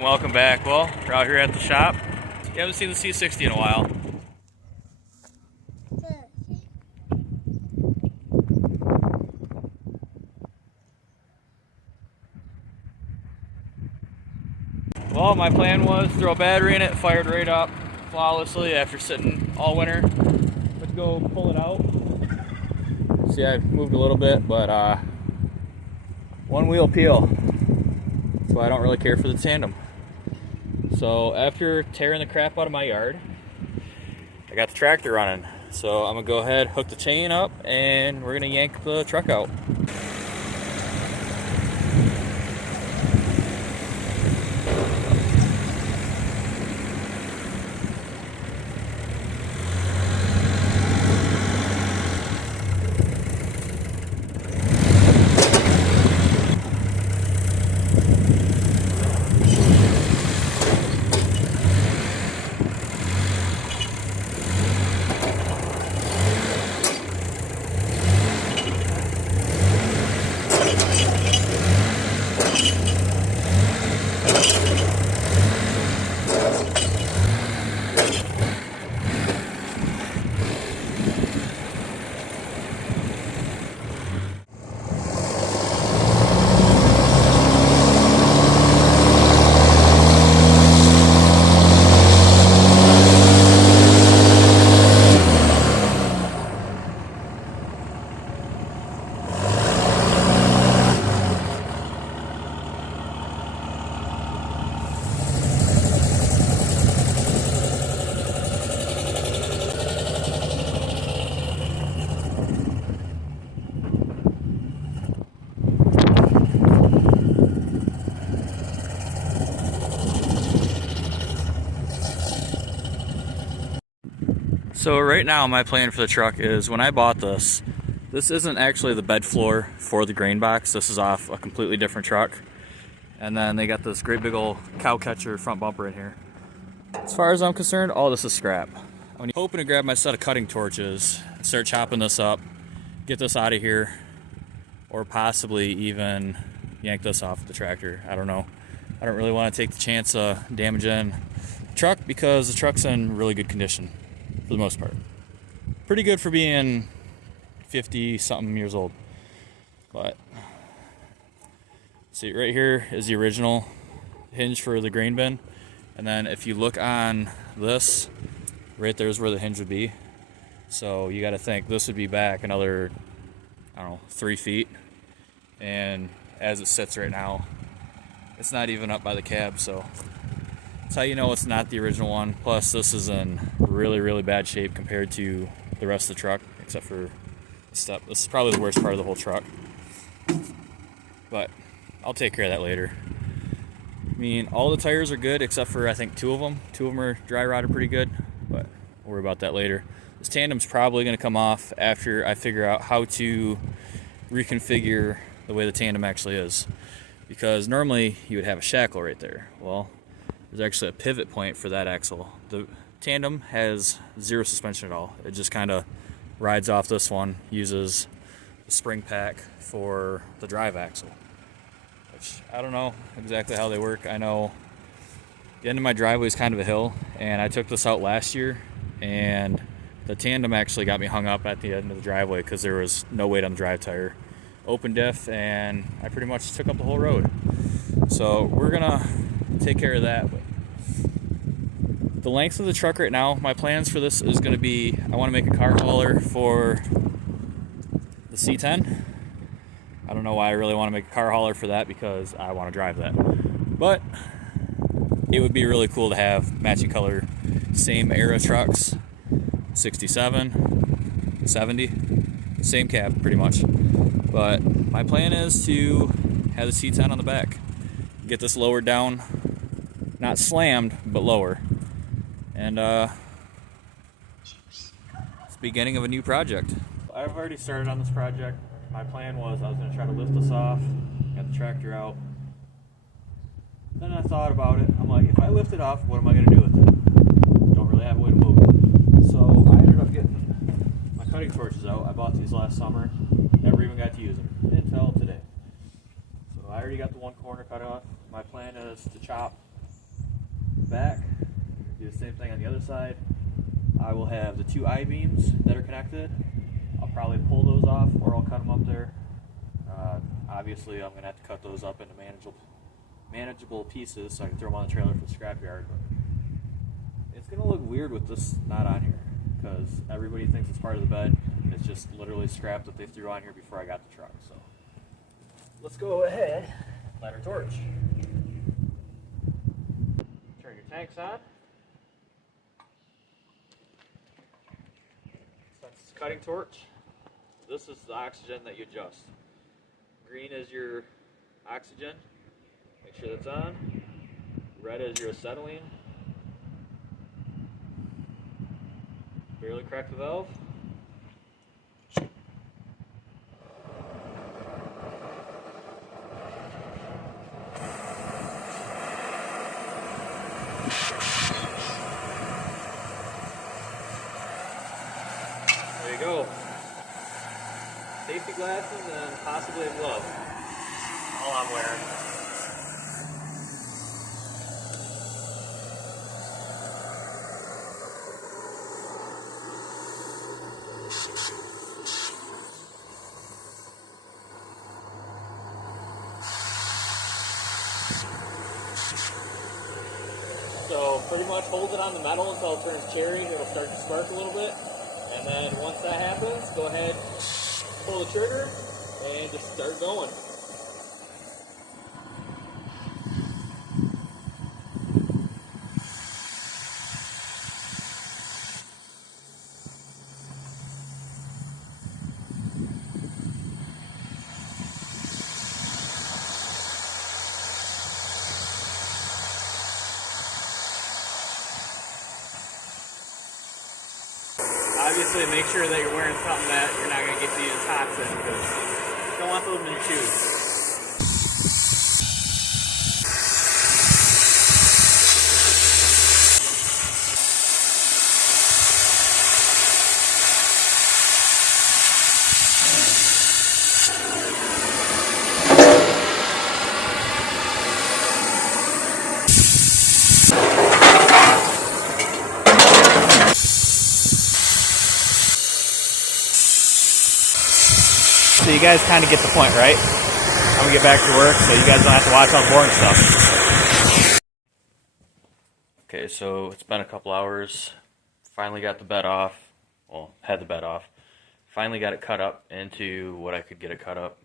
Welcome back. Well, we're out here at the shop. You haven't seen the C60 in a while. Well, my plan was throw a battery in it, fired right up flawlessly after sitting all winter. Let's go pull it out. See, I moved a little bit, but one wheel peel. So I don't really care for the tandem. So after tearing the crap out of my yard, I got the tractor running. So I'm gonna go ahead, hook the chain up, and we're gonna yank the truck out. So right now my plan for the truck is, when I bought this isn't actually the bed floor for the grain box. This is off a completely different truck. And then they got this great big old cow catcher front bumper in here. As far as I'm concerned, all this is scrap. I'm hoping to grab my set of cutting torches, start chopping this up, get this out of here, or possibly even yank this off the tractor. I don't know. I don't really want to take the chance of damaging the truck because the truck's in really good condition for the most part. Pretty good for being 50 something years old. But see, right here is the original hinge for the grain bin. And then if you look on this, right there's where the hinge would be. So you got to think this would be back another, I don't know, 3 feet. And as it sits right now, it's not even up by the cab. So that's how you know it's not the original one. Plus this is in really, really bad shape compared to the rest of the truck, except for the step. This is probably the worst part of the whole truck. But I'll take care of that later. I mean, all the tires are good except for I think 2 of them. 2 of them are dry rotted pretty good, but we'll worry about that later. This tandem's probably going to come off after I figure out how to reconfigure the way the tandem actually is. Because normally you would have a shackle right there. Well, there's actually a pivot point for that axle. The tandem has 0 suspension at all. It just kind of rides off this one, uses the spring pack for the drive axle. Which I don't know exactly how they work. I know the end of my driveway is kind of a hill, and I took this out last year, and the tandem actually got me hung up at the end of the driveway because there was no weight on the drive tire. Open diff, and I pretty much took up the whole road. So we're gonna take care of that. But the length of the truck right now, my plans for this is gonna be, I wanna make a car hauler for the C10. I don't know why I really want to make a car hauler for that, because I want to drive that. But it would be really cool to have matching color, same era trucks, 67, 70, same cab pretty much. But my plan is to have the C10 on the back, get this lowered down, not slammed, but lower. And it's the beginning of a new project. I've already started on this project. My plan was I was going to try to lift this off, get the tractor out. Then I thought about it. I'm like, if I lift it off, what am I going to do with it? Don't really have a way to move it. So I ended up getting my cutting torches out. I bought these last summer. Never even got to use them until today. So I already got the one corner cut off. My plan is to chop back, do the same thing on the other side. I will have the two I-beams that are connected. I'll probably pull those off, or I'll cut them up there. Obviously, I'm going to have to cut those up into manageable pieces so I can throw them on the trailer for the scrapyard. But it's going to look weird with this not on here, because everybody thinks it's part of the bed. It's just literally scrap that they threw on here before I got the truck. So let's go ahead, light our torch. Turn your tanks on. That's cutting torch. This is the oxygen that you adjust. Green is your oxygen. Make sure that's on. Red is your acetylene. Barely crack the valve. There you go. Safety glasses and possibly a glove. All I'm wearing. So pretty much hold it on the metal until it turns cherry. It'll start to spark a little bit. And then once that happens, go ahead, pull the trigger, and just start going. Obviously, make sure that you're wearing something that you're not going to get these hots in, because you don't want those in your shoes. So you guys kind of get the point, right? I'm going to get back to work so you guys don't have to watch all the boring stuff. Okay, so it's been a couple hours. Finally got the bed off. Well, had the bed off. Finally got it cut up into what I could get it cut up.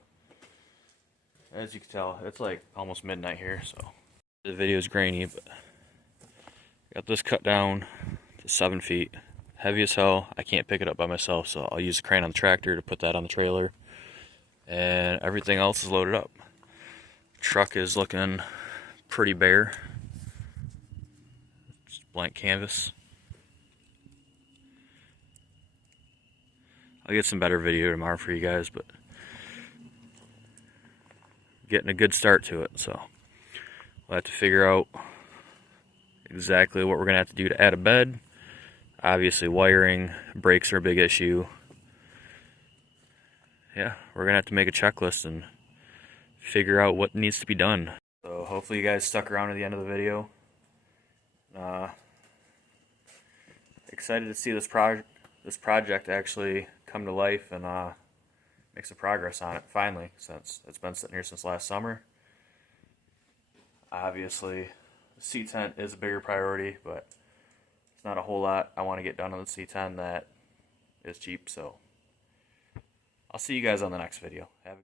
As you can tell, it's like almost midnight here, so the video is grainy, but got this cut down to 7 feet. Heavy as hell. I can't pick it up by myself, so I'll use a crane on the tractor to put that on the trailer. And everything else is loaded up. Truck is looking pretty bare. Just blank canvas. I'll get some better video tomorrow for you guys, but getting a good start to it, so we'll have to figure out exactly what we're gonna have to do to add a bed. Obviously wiring, brakes are a big issue. Yeah, we're gonna have to make a checklist and figure out what needs to be done. So hopefully you guys stuck around to the end of the video. Excited to see this project actually come to life and make some progress on it finally, since it's been sitting here since last summer. Obviously the C10 is a bigger priority, but it's not a whole lot I want to get done on the C10 that is cheap, so I'll see you guys on the next video. Have a